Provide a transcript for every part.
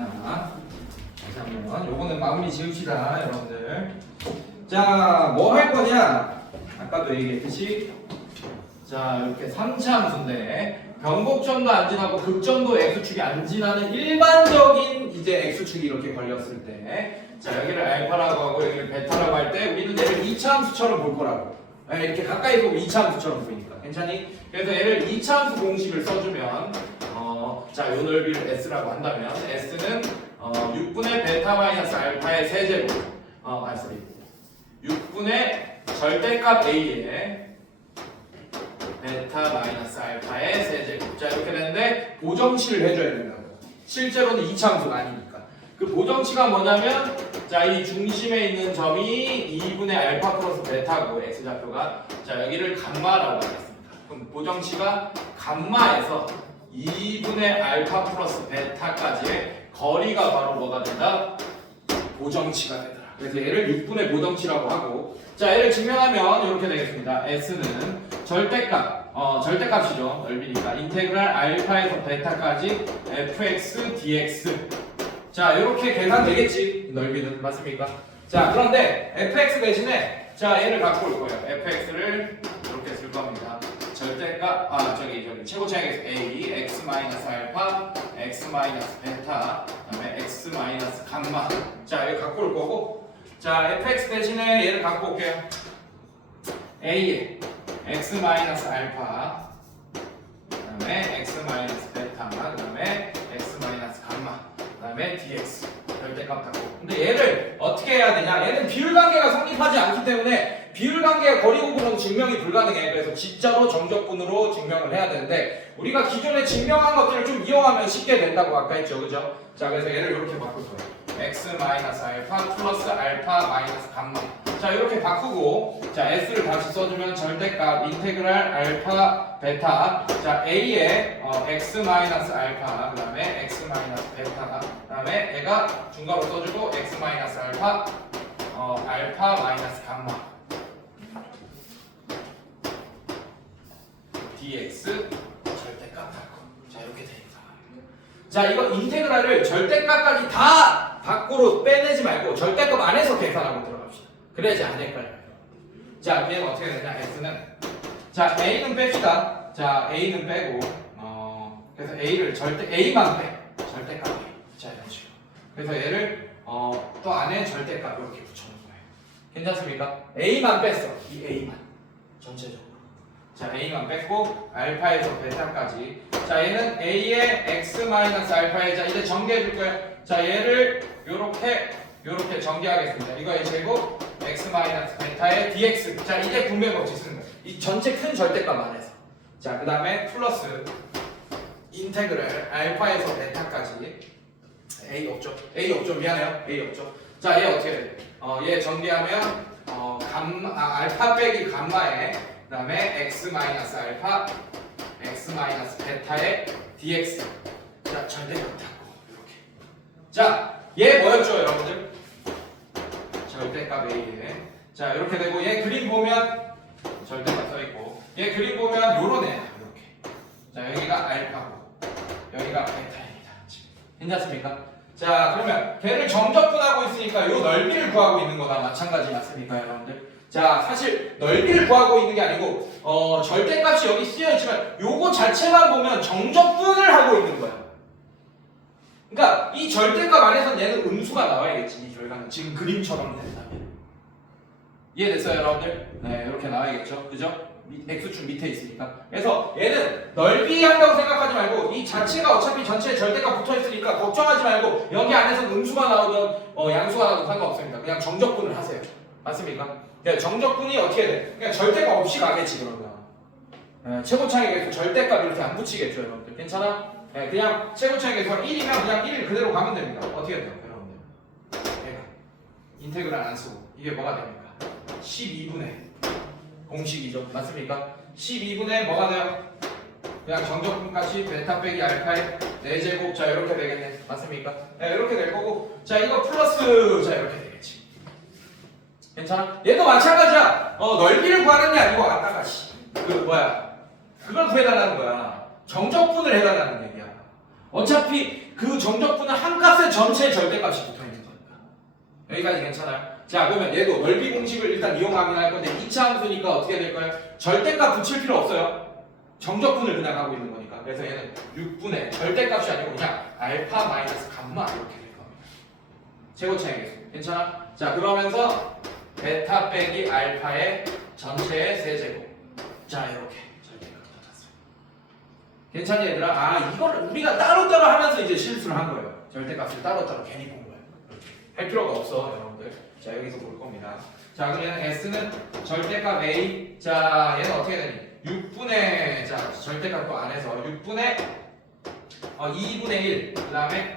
자, 다시 한번 요거는 마무리 지읍시다, 여러분들. 자, 뭐 할 거냐? 아까도 얘기했듯이 자, 이렇게 3차 함수인데 변곡점도 안 지나고 극점도 x축이 안 지나는 일반적인 이제 x축이 이렇게 걸렸을 때 자, 여기를 알파라고 하고 여기를 베타라고 할 때 우리는 얘를 2차 함수처럼 볼 거라고. 이렇게 가까이 보면 2차 함수처럼 보이니까. 괜찮니? 그래서 얘를 2차 함수 공식을 써주면 자, 요 넓이를 s라고 한다면 s는 6분의 베타 마이너스 알파의 세제곱 6분의 절대값 a에 베타 마이너스 알파의 세제곱. 자, 이렇게 되는데 보정치를 해줘야 된다고. 실제로는 2차 함수가 아니니까. 그 보정치가 뭐냐면 자, 이 중심에 있는 점이 2분의 알파 플러스 베타고 x좌표가 자, 여기를 감마라고 하겠습니다. 그럼 보정치가 감마에서 2분의 알파 플러스 베타까지의 거리가 바로 뭐가 된다? 보정치가 되더라. 그래서 얘를 6분의 보정치라고 하고 자, 얘를 증명하면 이렇게 되겠습니다. s는 절대값이죠. 넓이니까 인테그랄 알파에서 베타까지 fx dx. 자, 이렇게 계산되겠지. 넓이는 맞습니까? 자, 그런데 fx 대신에 자, 얘를 갖고 올 거예요. fx를 이렇게 쓸 겁니다. 절대값 저기 최고차항에서 a x 마이너스 알파 x 마이너스 베타 그다음에 x 마이너스 감마. 자, 이거 갖고 올 거고 자, fx 대신에 얘를 갖고 올게요. a에 x 마이너스 알파 그다음에 x 마이너스 베타 그다음에 x 마이너스 감마 그다음에 dx 절대값 갖고. 근데 얘를 어떻게 해야 되냐? 얘는 비율 관계가 성립하지 않기 때문에 비율 관계가 거리 구분으로 증명이 불가능해. 그래서 진짜로 정적분으로 증명을 해야 되는데 우리가 기존에 증명한 것들을 좀 이용하면 쉽게 된다고 아까 했죠, 그죠? 자, 그래서 얘를 이렇게 바꿀 거예요. x 마이너스 알파 플러스 알파 마이너스 감마. 자, 이렇게 바꾸고 자, s를 다시 써주면 절대값 인테그랄 알파 베타 자, a에 x 마이너스 알파 그다음에 x 마이너스 베타 그다음에 얘가 중괄호 써주고 x 마이너스 알파 알파 마이너스 감마 dx 절대값 갖고 자, 이렇게 됩니다. 자, 이거 인테그랄을 절대값까지 다 밖으로 빼내지 말고 절대값 안에서 계산하고 들어갑시다. 그래야지 안 헷갈려요. 자, 얘는 어떻게 되냐? x는 자, a는 뺍시다. 자, a는 빼고 그래서 a만 빼. 절대값 a. 자, 이런 식으로. 그래서 얘를 또 안에 절대값 이렇게 붙여놓은 거예요. 괜찮습니까? a만 뺐어. 이 a만 전체적으로. 자, a만 뺐고 알파에서 베타까지. 자, 얘는 a의 x 마이너스 알파에 자, 이제 전개해 줄 거예요. 자, 얘를 요렇게 전개하겠습니다. 이거의 제곱 x 마이너스 베타의 dx. 자, 이제 분배 법칙 쓰는 거예요. 이 전체 큰 절대값 안에서. 자, 그 다음에 플러스 인테그랄 알파에서 베타까지. a 없죠. 미안해요. a 없죠. 자, 얘 어떻게 돼? 얘 전개하면 알파 빼기 감마에 그 다음에 x 마이너스 알파 x 마이너스 베타의 dx. 자, 절대값 잡고 이렇게. 자, 얘 뭐였죠, 여러분들? 절대값 a에. 자, 이렇게 되고 얘 그림 보면 절대값 써 있고 얘 그림 보면 요런 애야. 이렇게. 자, 여기가 알파고 여기가 베타입니다. 괜찮습니까? 자, 그러면 걔를 정적분하고 있으니까 요 넓이를 구하고 있는 거나 마찬가지 맞습니까, 여러분들? 자, 사실 넓이를 구하고 있는 게 아니고 절대값이 여기 쓰여 있지만 요거 자체만 보면 정적분을 하고 있는 거야. 그러니까 이 절대값 안에서 얘는 음수가 나와야겠지. 이 결과는 지금 그림처럼 된다면. 이해됐어요, 여러분들? 네, 이렇게 나와야겠죠, 그죠? x축 밑에 있으니까. 그래서 얘는 넓이 한다고 생각하지 말고 이 자체가 어차피 전체에 절대값 붙어 있으니까 걱정하지 말고 여기 안에서 음수가 나오든 양수가 나오든 상관없습니다. 그냥 정적분을 하세요. 맞습니까? 그러니까 정적분이 어떻게 돼? 그냥 절대값 없이 가겠지, 그러면. 최고차항에 계속 절대값 이렇게 안 붙이겠죠, 여러분들. 괜찮아? 그냥 최고차항에 계속 1이면 그냥 1 그대로 가면 됩니다. 어떻게 돼요, 여러분들? 얘가 인테그랄 안 쓰고 이게 뭐가 됩니까? 12분의 공식이죠. 맞습니까? 12분의 뭐가 돼요? 그냥 정적분까지 베타 빼기 알파의 4제곱. 자, 이렇게 되겠네. 맞습니까? 네, 이렇게 될 거고. 자, 이거 플러스. 자, 이렇게 되겠지. 괜찮아? 얘도 마찬가지야. 넓이를 구하는 게 아니고 아까가 그걸 구해달라는 거야. 정적분을 해달라는 얘기야. 어차피 그 정적분은 한 값의 전체 절대값이 붙어 있는 거니까. 여기까지 괜찮아요? 자, 그러면 얘도 넓이 공식을 일단 이용하긴 할 건데 2차 함수니까 어떻게 될까요? 절대값 붙일 필요 없어요. 정적분을 그냥 하고 있는 거니까. 그래서 얘는 6분의 절대값이 아니고 그냥 알파 마이너스 감마 이렇게 될 겁니다. 최고 차이겠어. 괜찮아? 자, 그러면서 베타 빼기 알파의 전체의 세제곱. 자, 이렇게 절대값 받았어요. 괜찮니 얘들아? 아, 이거를 우리가 따로따로 하면서 이제 실수를 한 거예요. 절대값을 따로따로 괜히 본 거예요. 할 필요가 없어, 여러분들. 자, 여기서 볼 겁니다. 자, 그럼 얘는 S는 절대값 A. 자, 얘는 어떻게 되니? 6분의, 자, 절대값도 안에서 6분의 2분의 1. 그 다음에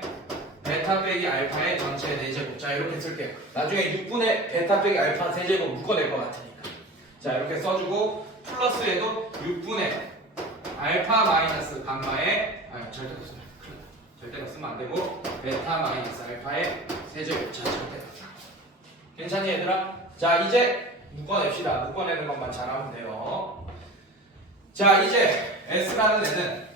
베타 빼기 알파의 전체 4제곱. 자, 이렇게 쓸게요. 나중에 6분의 베타 빼기 알파 3제곱 묶어낼 것 같으니까. 자, 이렇게 써주고, 플러스에도 6분의 알파 마이너스 감마의, 절대값 쓰면 안 되고, 베타 마이너스 알파의 세제곱. 자, 절대값. 괜찮니, 얘들아? 자, 이제 묶어냅시다. 묶어내는 것만 잘하면 돼요. 자, 이제 S라는 애는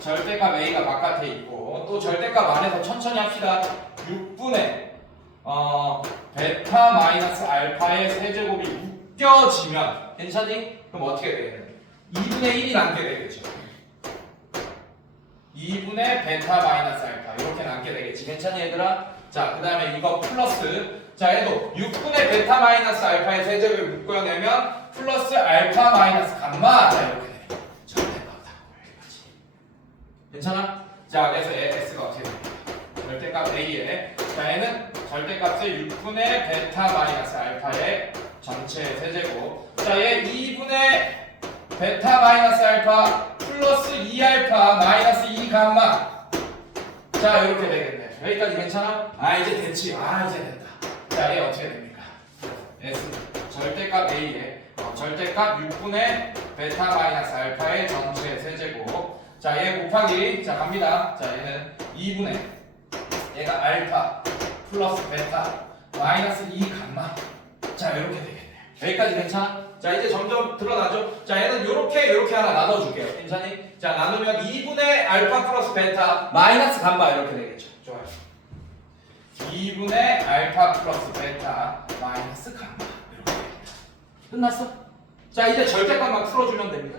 절대값 A가 바깥에 있고, 또 절대값 안에서 천천히 합시다. 6분의 베타 마이너스 알파의 세제곱이 묶여지면, 괜찮니? 그럼 어떻게 되겠냐? 2분의 1이 남게 되겠죠. 2분의 베타 마이너스 알파 이렇게 남게 되겠지. 괜찮니 얘들아? 자, 그 다음에 이거 플러스, 자, 얘도 6분의 베타 마이너스 알파의 세제곱을 묶어내면 플러스 알파 마이너스 감마. 자, 이렇게 되네. 절대값. 괜찮아? 자, 그래서 S가 어떻게 돼? 절대값 A에, 자, 얘는 절대값의 6분의 베타 마이너스 알파의 전체 세제곱. 자, 얘 2분의 베타 마이너스 알파 플러스 2알파 마이너스 2감마. 자, 이렇게 되겠네. 여기까지 괜찮아? 아, 이제 됐지. 아, 이제 됐다. 자, 얘 어떻게 됩니까? S 절대값 A에 절대값 6분의 베타 마이너스 알파의 전체 세제곱. 자, 얘 곱하기, 자, 갑니다. 자, 얘는 2분의 얘가 알파 플러스 베타 마이너스 2감마. 자, 이렇게 되겠네요. 여기까지 괜찮아? 자, 이제 점점 드러나죠? 자, 얘는 요렇게 하나 나눠줄게요. 괜찮니? 자, 나누면 2분의 알파 플러스 베타 마이너스 감마 이렇게 되겠죠. 좋아요. 2분의 알파 플러스 베타 마이너스 감마 이렇게 됩니다. 끝났어? 자, 이제 절대값만 풀어주면 됩니다.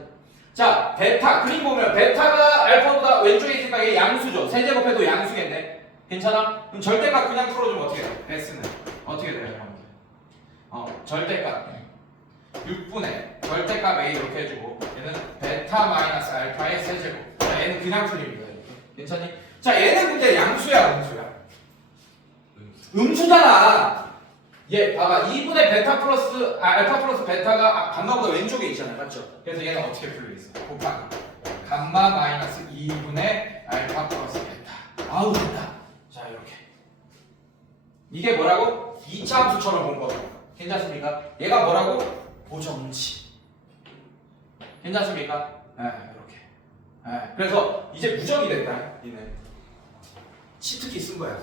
자, 베타 그림 보면 베타가 알파보다 왼쪽에 있으니까 얘 양수죠. 세제곱해도 양수겠네. 괜찮아? 그럼 절대값 그냥 풀어주면 어떻게 돼? S는 어떻게 돼요, 여러분들? 절대값 6분의 절대값 A 이렇게 해주고 얘는 베타 마이너스 알파의 세제곱. 자, 얘는 그냥 풀입니다. 이렇게. 괜찮니? 자, 얘는 근데 양수야, 음수야? 음수잖아. 얘 봐봐. 2분의 베타 플러스 알파 플러스 베타가 감마보다 왼쪽에 있잖아요. 맞죠? 그래서 얘는 어떻게 풀리겠어? 곱하기 감마 마이너스 2분의 알파 플러스 베타. 아우, 된다. 자, 이렇게. 이게 뭐라고? 2차 함수처럼 본 거예요. 괜찮습니까? 얘가 뭐라고? 보정치. 괜찮습니까? 네, 이렇게. 네, 그래서 이제 무정이 됐다. 니네. 치트키 쓴 거야.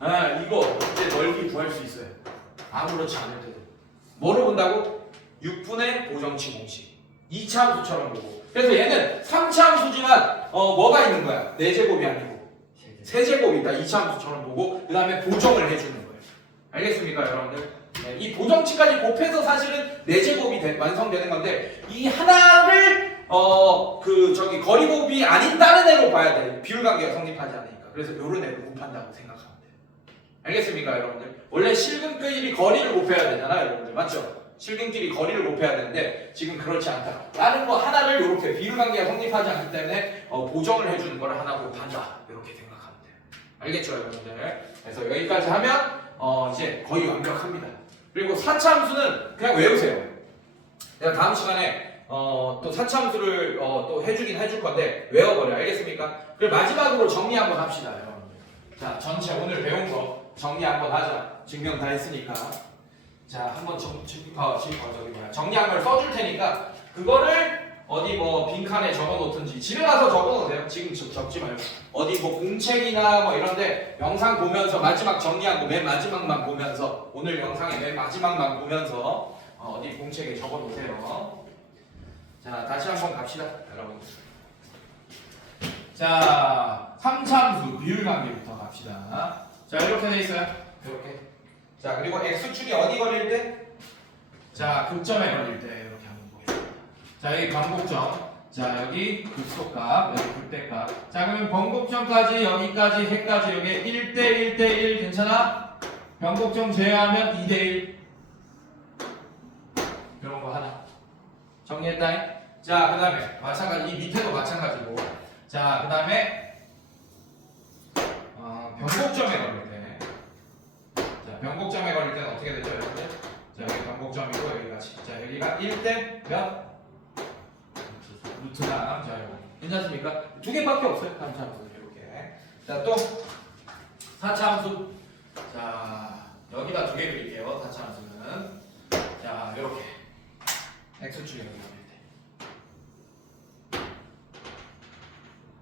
네, 이거 이제 넓이 구할 수 있어요. 아무렇지 않을 때도. 뭐로 본다고? 6분의 보정치 공식. 2차 함수처럼 보고. 그래서 얘는 3차 함수지만 뭐가 있는 거야? 4제곱이 아니고 세제곱이 있다. 2차 함수처럼 보고 그 다음에 보정을 해주는 거예요. 알겠습니까, 여러분들? 네, 이 보정치까지 곱해서 사실은 4제곱이 완성되는 건데 이 하나를 거리곱이 아닌 다른 애로 봐야 돼. 비율관계가 성립하지 않으니까. 그래서 요런 애를 곱한다고 생각하면 돼요. 알겠습니까, 여러분들? 원래 실근끼리 거리를 곱해야 되잖아요, 여러분들. 맞죠? 실근끼리 거리를 곱해야 되는데 지금 그렇지 않다. 다른 거 하나를 이렇게 비율관계가 성립하지 않기 때문에 보정을 해주는 걸 하나 곱한다. 이렇게 생각하면 돼요. 알겠죠, 여러분들? 그래서 여기까지 하면 이제 거의 완벽합니다. 그리고 4차 함수는 그냥 외우세요. 내가 다음 시간에 또 4차 함수를 또 해줄 건데 외워버려. 알겠습니까? 그리고 마지막으로 정리 한번 합시다, 여러분들. 자, 전체 오늘 배운 거 정리 한번 하자. 증명 다 했으니까. 자, 한번 정리한 걸 써줄 테니까 그거를 어디 빈칸에 적어놓든지 집에 가서 적어놓으세요. 지금 적지 말고 어디 공책이나 이런데 영상 보면서 마지막 정리한 거 맨 마지막만 보면서 오늘 영상의 맨 마지막만 보면서 어디 공책에 적어놓으세요. 자, 다시 한번 갑시다, 여러분. 자, 3참수 비율 관계부터 갑시다. 자, 이렇게 돼 있어요. 이렇게. 자, 그리고 x축이 어디 걸릴 때? 자, 극점에 걸릴 때 이렇게 한번 보겠습니다. 자, 여기 광곡점. 자, 여기 극소값, 여기 극대값. 자, 그러면 번곡점까지 여기까지 해까지 여기 1대 1대 1 괜찮아? 변곡점 제외하면 2대 1. 이런 거 하나. 정리했다. 자, 그 다음에 마찬가지, 이 밑에도 마찬가지고. 자, 그 다음에 변곡점에 걸릴 때. 자, 변곡점에 걸릴 때는 어떻게 되죠, 여러분들? 자, 여기 변곡점이고 여기가 자, 여기가 1대 몇? 루트 3. 자, 이거 괜찮습니까? 두 개밖에 없어요. 3참수 이렇게. 자, 또 4참수. 자, 여기다 두 개 그릴게요. 4참수는. 자, 이렇게 x축에 여기 걸릴 때.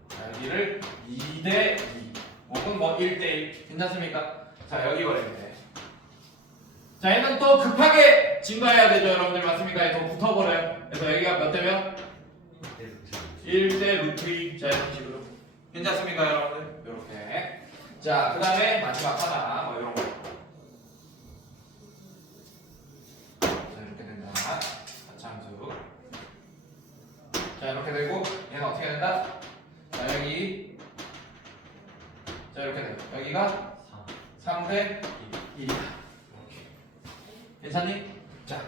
자, 여기를 2대 2 혹은 뭐 1대 1 괜찮습니까? 자, 여기 걸릴 때. 자, 얘는 또 급하게 증가해야 되죠, 여러분들 맞습니까? 더 붙어버려요. 그래서 여기가 몇 대 몇? 1대 루트 2. 자, 이런 식으로. 괜찮습니까, 여러분들? 이렇게. 자, 그 다음에 마지막 하나, 뭐 이런 거. 자, 이렇게 된다. 참수. 자, 이렇게 되고, 얘는 어떻게 된다? 자, 여기. 자, 이렇게 되고, 여기가 3대 1이다. 괜찮니? 자,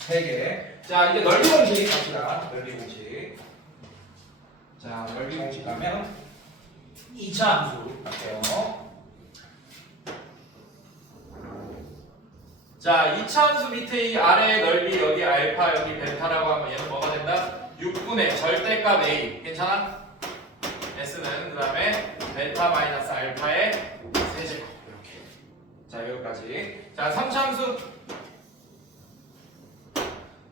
3개. 자, 이제 넓이 공식 갑시다. 넓이 공식. 자, 넓이 공식 가면 2차 함수 갈게요. 자, 2차 함수 밑에 이 아래의 넓이 여기 알파 여기 베타라고 하면 얘는 뭐가 된다? 6분의 절대값 A. 괜찮아? S는 그 다음에 베타 마이너스 알파의 세제곱. 이렇게. 자, 여기까지. 자, 3차 함수.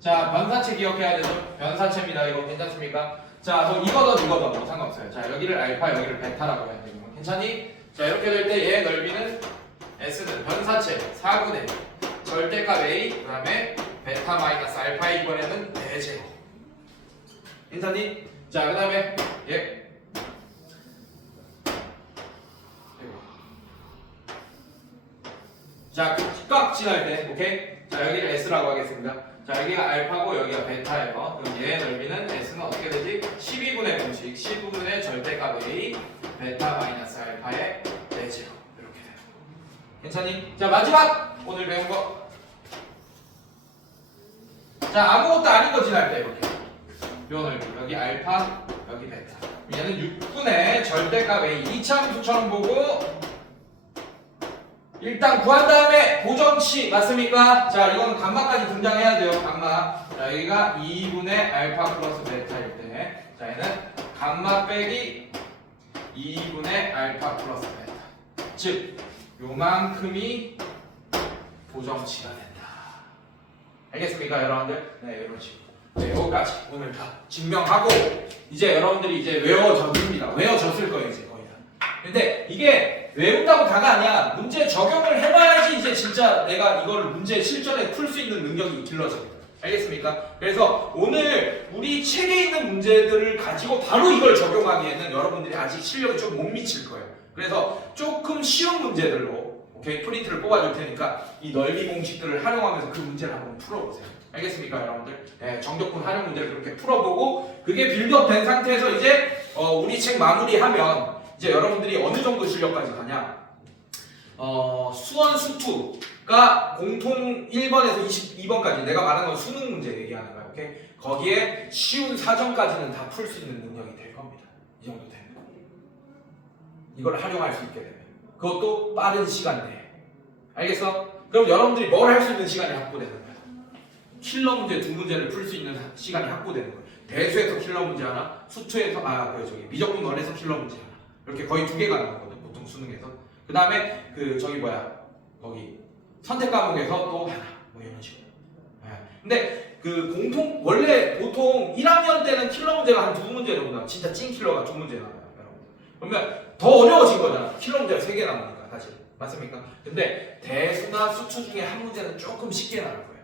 자, 변사체 기억해야 되죠? 변사체입니다. 이거 괜찮습니까? 자, 이거든 뭐 상관없어요. 자, 여기를 알파, 여기를 베타라고 해야 되는 거 괜찮니? 자, 이렇게 될 때 얘의 넓이는 S는 변사체 4분의 절대값 A, 그 다음에 베타 마이너스 알파 이번에는 대제곱. 괜찮니? 자, 그 다음에 얘. 자, 꽉 지날 때, 오케이? 자, 여기를 S라고 하겠습니다. 자, 여기가 알파고 여기가 베타예요. 그럼 얘의 넓이는 S는 어떻게 되지? 12분의 공식, 12분의 절대값 A, 베타 마이너스 알파의 대제곱. 이렇게 돼요. 괜찮니? 자, 마지막 오늘 배운 거. 자, 아무것도 아닌 거 지날 때 이렇게. 요 넓이, 여기 알파, 여기 베타. 얘는 6분의 절대값 A, 2차 함수처럼 보고 일단 구한 다음에 고정치 맞습니까? 자, 이거는 감마까지 등장해야 돼요. 감마. 자, 여기가 2분의 알파 플러스 베타일 때, 자, 얘는 감마 빼기 2분의 알파 플러스 베타. 즉, 요만큼이 고정치가 된다. 알겠습니까, 여러분들? 네, 이런 식으로. 네, 여기까지 오늘 다 증명하고 이제 여러분들이 이제 외워졌습니다. 외워졌을 거예요, 이제 거의 다. 근데 이게 외운다고 다가 아니야. 문제 적용을 해봐야지 이제 진짜 내가 이걸 문제 실전에 풀 수 있는 능력이 길러집니다. 알겠습니까? 그래서 오늘 우리 책에 있는 문제들을 가지고 바로 이걸 적용하기에는 여러분들이 아직 실력이 좀 못 미칠 거예요. 그래서 조금 쉬운 문제들로 오케이 프린트를 뽑아줄 테니까 이 넓이 공식들을 활용하면서 그 문제를 한번 풀어보세요. 알겠습니까, 여러분들? 네, 정적분 활용 문제를 그렇게 풀어보고 그게 빌드업된 상태에서 이제 우리 책 마무리하면 이제 여러분들이 어느 정도 실력까지 가냐? 수원 수투가 공통 1번에서 22번까지 내가 말한 건 수능 문제 얘기하는 거야. 오케이? 거기에 쉬운 사정까지는 다 풀 수 있는 능력이 될 겁니다. 이 정도 되면. 이걸 활용할 수 있게 되면. 그것도 빠른 시간 내에. 알겠어? 그럼 여러분들이 뭘 할 수 있는 시간이 확보되는 거야? 킬러 문제 두 문제를 풀 수 있는 시간이 확보되는 거야. 대수에서 킬러 문제 하나, 수투에서 미적분 원에서 킬러 문제 하나. 이렇게 거의 두 개가 나오거든, 보통 수능에서. 그 다음에 거기 선택 과목에서 또 하나, 뭐 이런 식으로. 네. 근데 원래 보통 1학년 때는 킬러 문제가 한 두 문제 정도 나와. 진짜 찐 킬러가 두 문제 나와요, 여러분. 그러면 더 어려워진 거잖아. 킬러 문제가 3개 나오니까 사실. 맞습니까? 근데 대수나 수투 중에 한 문제는 조금 쉽게 나올 거예요.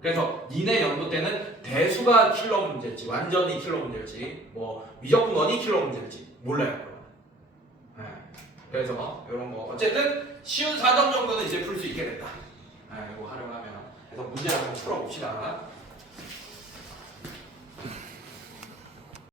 그래서 니네 연도 때는 대수가 킬러 문제일지 완전히 킬러 문제일지 뭐 미적분원이 킬러 문제일지 몰라요. 네. 그래서 이런 거 어쨌든 쉬운 4점 정도는 이제 풀 수 있게 됐다. 네, 이거 활용하면 그래서 문제를 한번 풀어봅시다.